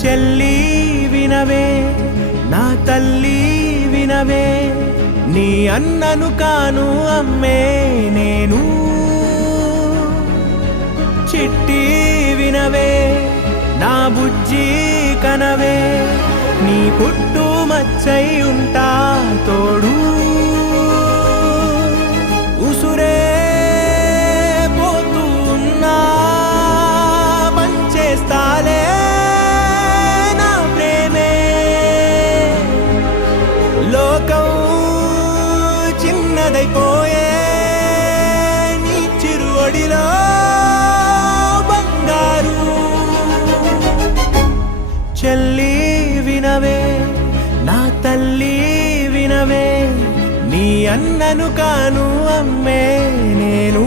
చెల్లి వినవే నా తల్లి వినవే నీ అన్నను కాను అమ్మే నేను చిట్టి వినవే నా బుజ్జి కనవే నీ పుట్టు మచ్చై ఉంటా తోడు ఉసురే పోతున్నా పంచేస్తాలే నా ప్రేమే లోకం చిన్నదైపోయే నీ చిరువడిలో బంగారు చెల్లి వినవే నా తల్లి వినవే నీ అన్నను కాను అమ్మే నేను